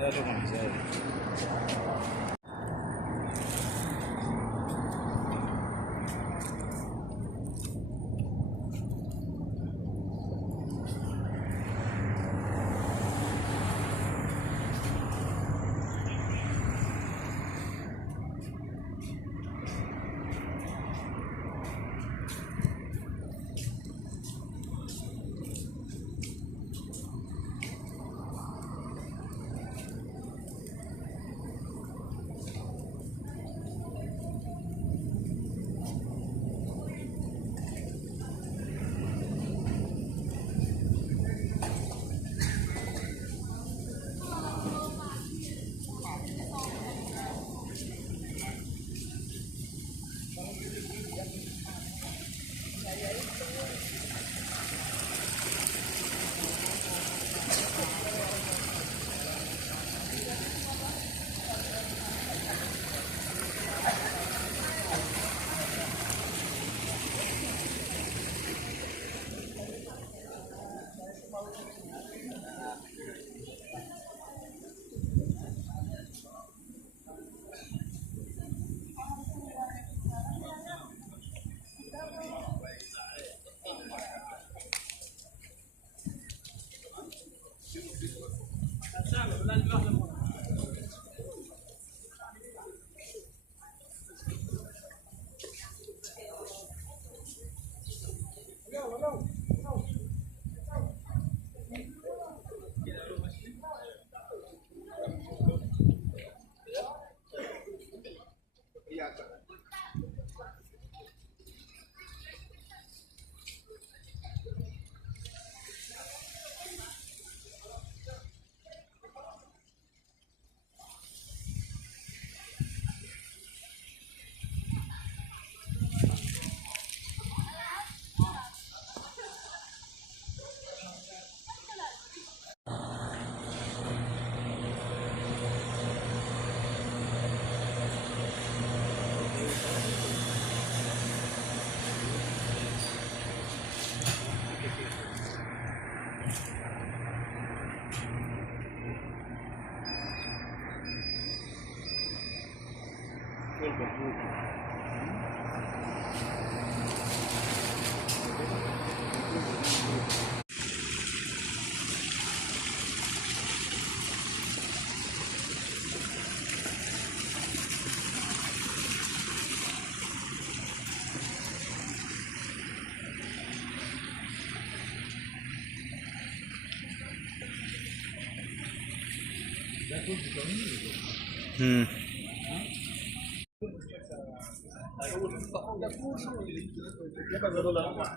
Itu kan bisa.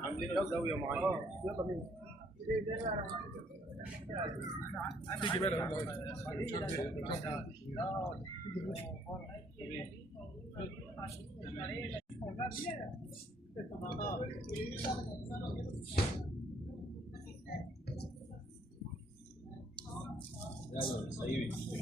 عاملين زاويه معينه. يلا بينا. تيجي بالك يلا سيبي.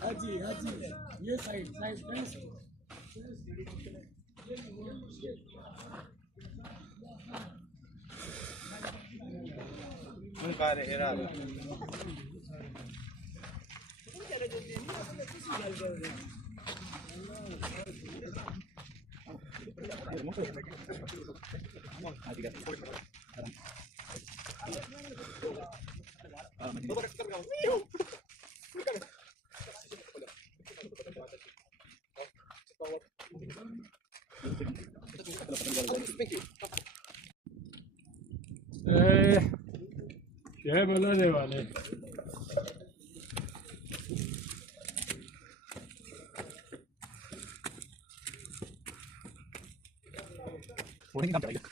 हाजी हाजी ये side side friends क्या बनाने वाले होने काम चलेगा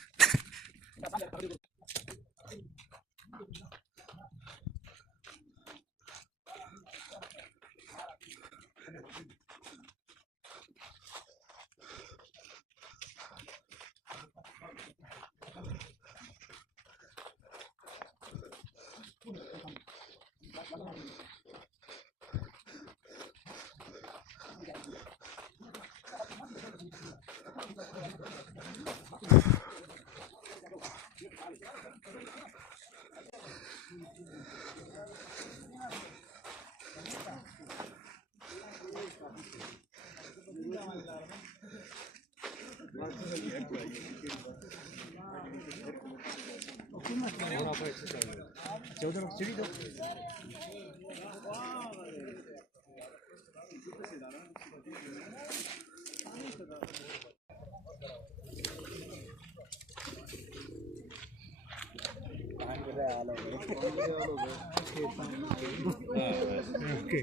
Okay.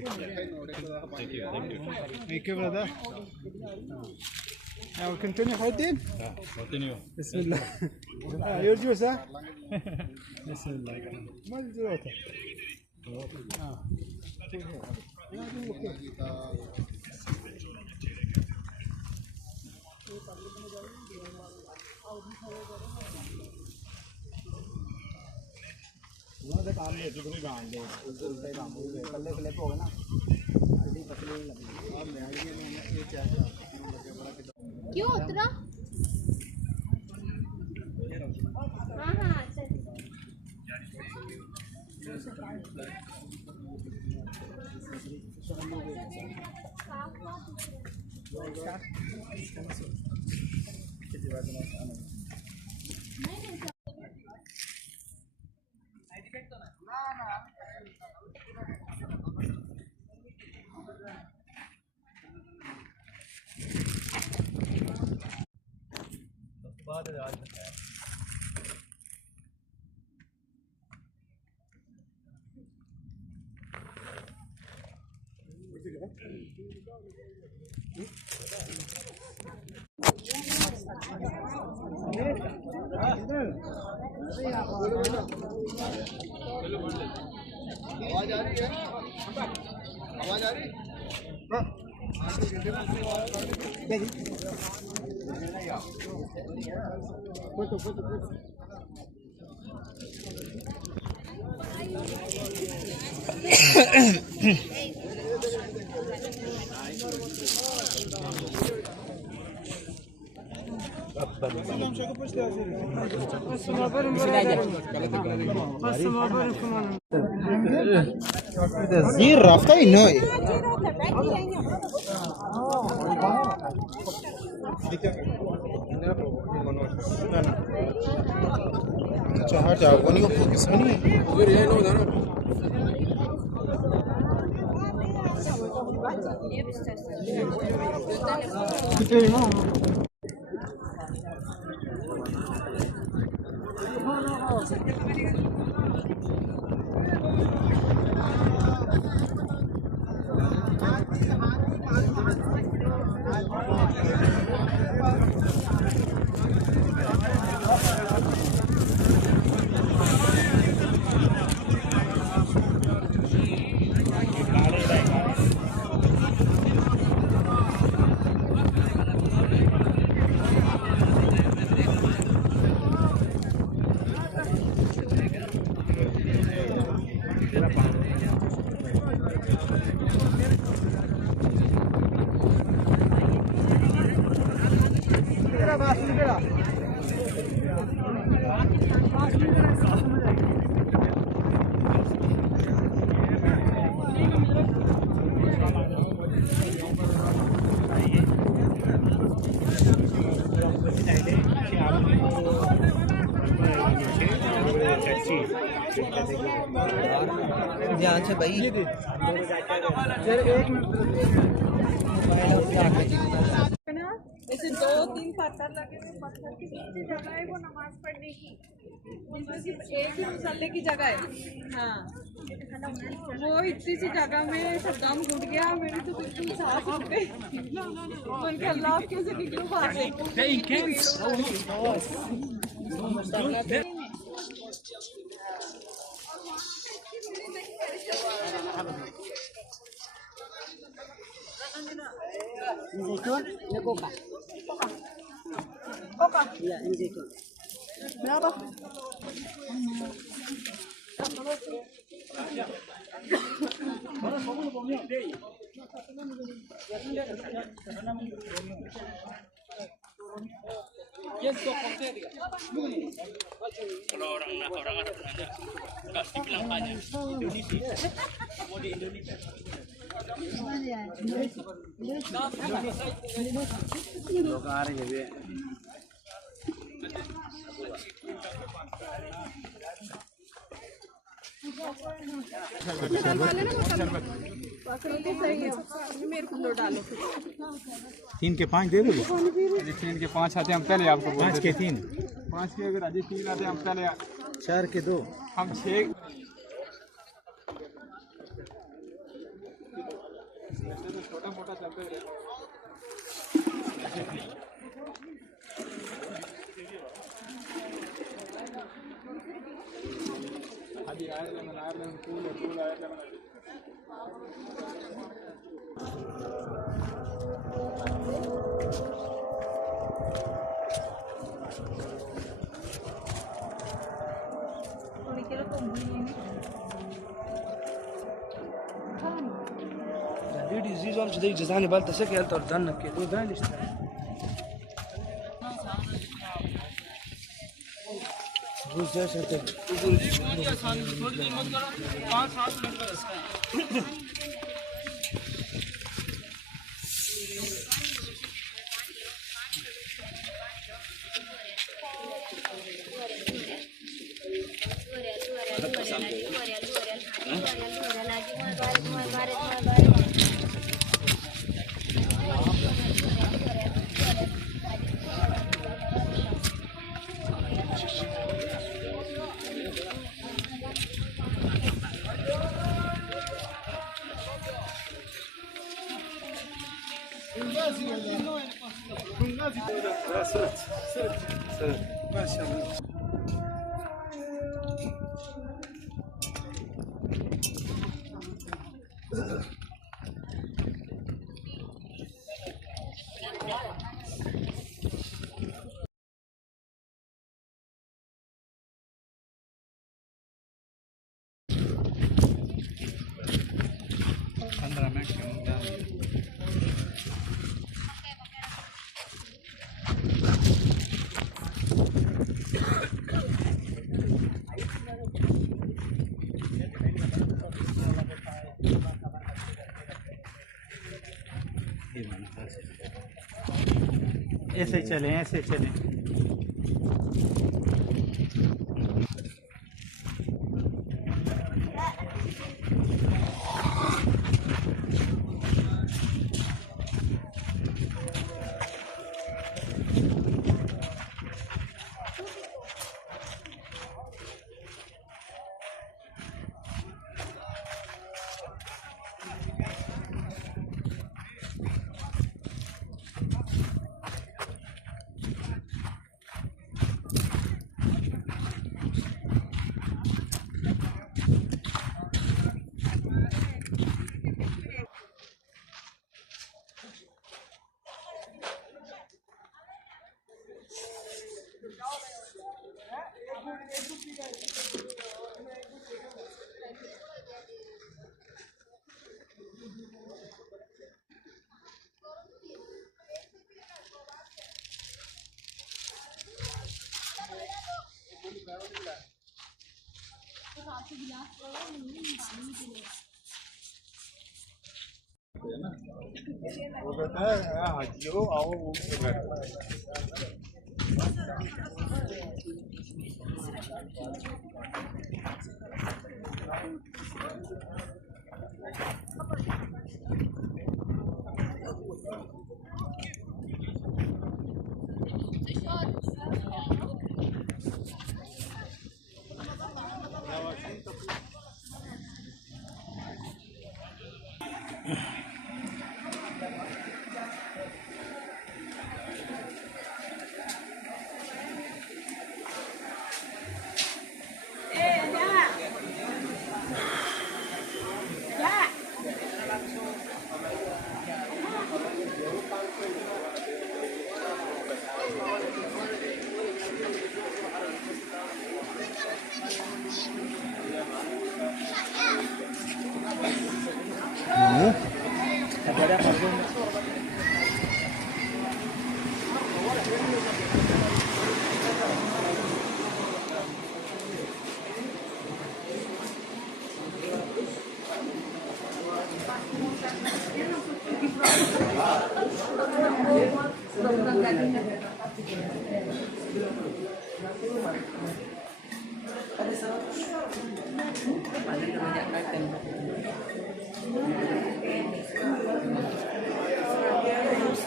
Thank you. Thank you, brother. Now we continue heading. Continue. Bismillah. Your juice, huh? Bismillah. ما الجوته. ਉਹਦੇ ਕੰਮ ਨੇ ਜਿੱਦੋਂ ਜਾਣ ਦੇ ਉਲਟੇ ਕੰਮ ਹੋ ਗਏ ਕੱਲੇ ਕੱਲੇ ਭੋਗ ਨਾ ਅੱਡੀ ਪਤਲੀ ਲੱਗੀ ਆ ਮੈਂ ਇਹ ਚੈੱਕ क्यों उतरा? हाँ हाँ चल आवाज आ रही है? आवाज आ रही? زیر رفته اینه چهار جوانی و پاکستانی ध्यान से भाई ऐसे 2-3 पत्थर लगे हुए, पत्थर की इतनी जगह है वो नमाज पढ़ने की, जिसमें सिर्फ एक ही मुसल्ले की जगह है। हाँ, वो इतनी सी जगह में ऐसा दम घुट गया, मेरी तो बिल्कुल सांस रुक गई। उनके अल्लाह कैसे निकलूं बाहर से। Berapa? Kalau orang Arab nanya, nggak dibilang banyak. Mau di Indonesia. लोग आ रहे हैं पकड़ो तो सही है, मेरे को 2 डालो। 3 के 5 दे दोगे? 3 के 5 आते हम पहले आपको 5 के 3 5 के अगर अभी 3 आते हम पहले 4 के 2 हम 6 छोटा मोटा चलते रहे। अभी आयरलैंड पूल आयरलैंड دي زيزو مش دي جزاني بالتا سكي التر دنك كده ده ليش روز جاي شرطه ما شاء الله ऐसे चलें ऐसे चलें वो कहता है हाजियो आओ वो बैठो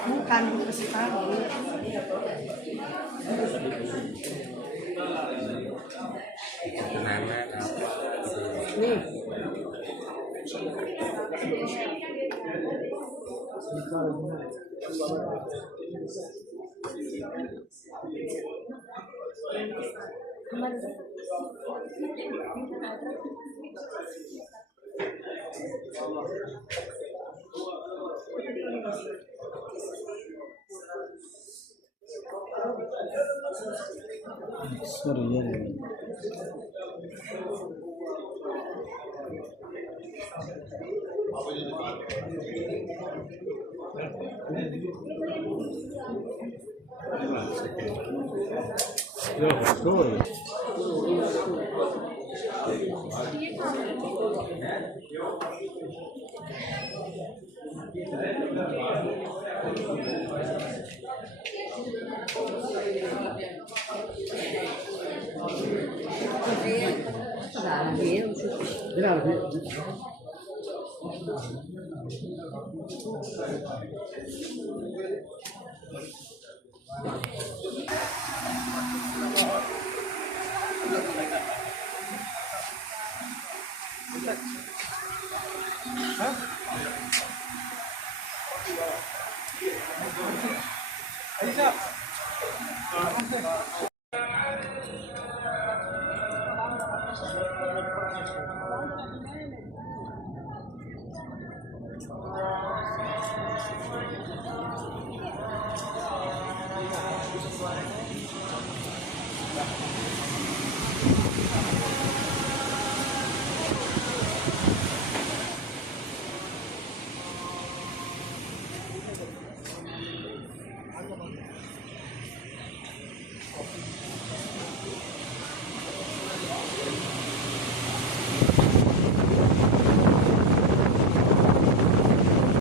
Bukan kasih tahu. Nih. Aisyah.